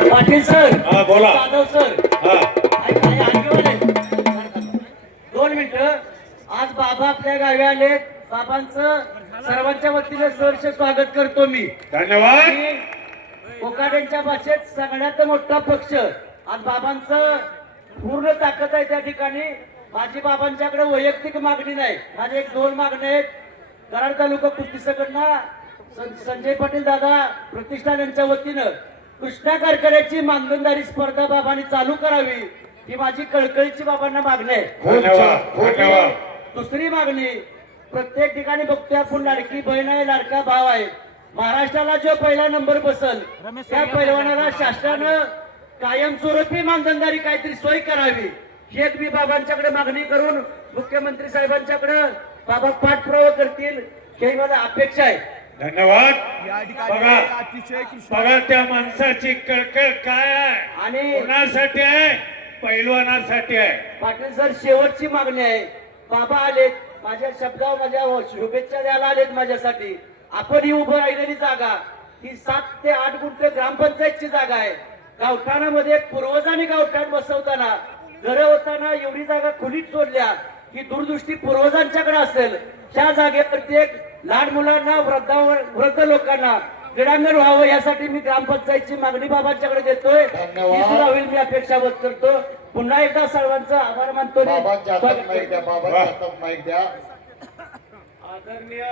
Patil sir. हा, बोला. Jadhav sir. हा. दोन मिनिट. आज बाबा आपल्या गावी आले बाबांचं सर्वांच्या वतीने सहर्ष स्वागत करतो मी. धन्यवाद. आणि कोकाड्यांच्या भाषेत सगळ्यात मोठा पक्ष. आज बाबांचं पूर्ण ताकद आहे त्या ठिकाणी. माझी बाबांच्याकडे वैयक्तिक मागणी नाही. माझे एक दोन मागण्या आहेत. कराड तालुका कुस्ती संघटना संजय पाटील दादा प्रतिष्ठान यांच्या वतीनं. कृष्णा कारखान्याची मानधनदारी स्पर्धा बाबांनी चालू करावी ही माझी कळकळीची बाबांना मागणी आहे. दुसरी मागणी प्रत्येक ठिकाणी बघतोय आपण लाडकी बहीण आहे लाडका भाव आहे. महाराष्ट्राला जो पहिला नंबर बसल त्या पैलवानाला शासनानं कायमस्वरूपी मानधनदारी काहीतरी सोय करावी. ही एक मी बाबांच्याकडे मागणी करून मुख्यमंत्री साहेबांच्याकडे बाबा पाठपुरावा करतील ही मला अपेक्षा आहे. धन्यवाद. बघा. बघा त्या माणसाची कळकळ काय आहे? आणि कोणासाठी आहे? पैलवानासाठी आहे. पाटील सर शेवटची मागणी आहे. बाबा आलेत. माझ्या शब्दावर माझ्या शुभेच्छा द्यायला आलेत माझ्यासाठी. आपण ही उभं राहिलेली जागा. ही सात ते आठ गुंठे ग्रामपंचायतची जागा आहे. गावठाणामध्ये पूर्वजांनी गावठाण बसवताना घरं होताना एवढी जागा खुलीत सोडल्या. ही दूरदृष्टी पूर्वजांच्याकडे असेल. त्या जागेवरती एक लहान मुलांना वृद्धावर वृद्ध लोकांना क्रीडांगण व्हावं यासाठी मी ग्रामपंचायतची मागणी बाबांच्याकडे देतोय. होईल मी अपेक्षा व्यक्त करतो. पुन्हा एकदा सर्वांचा आभार मानतो. आदरणीय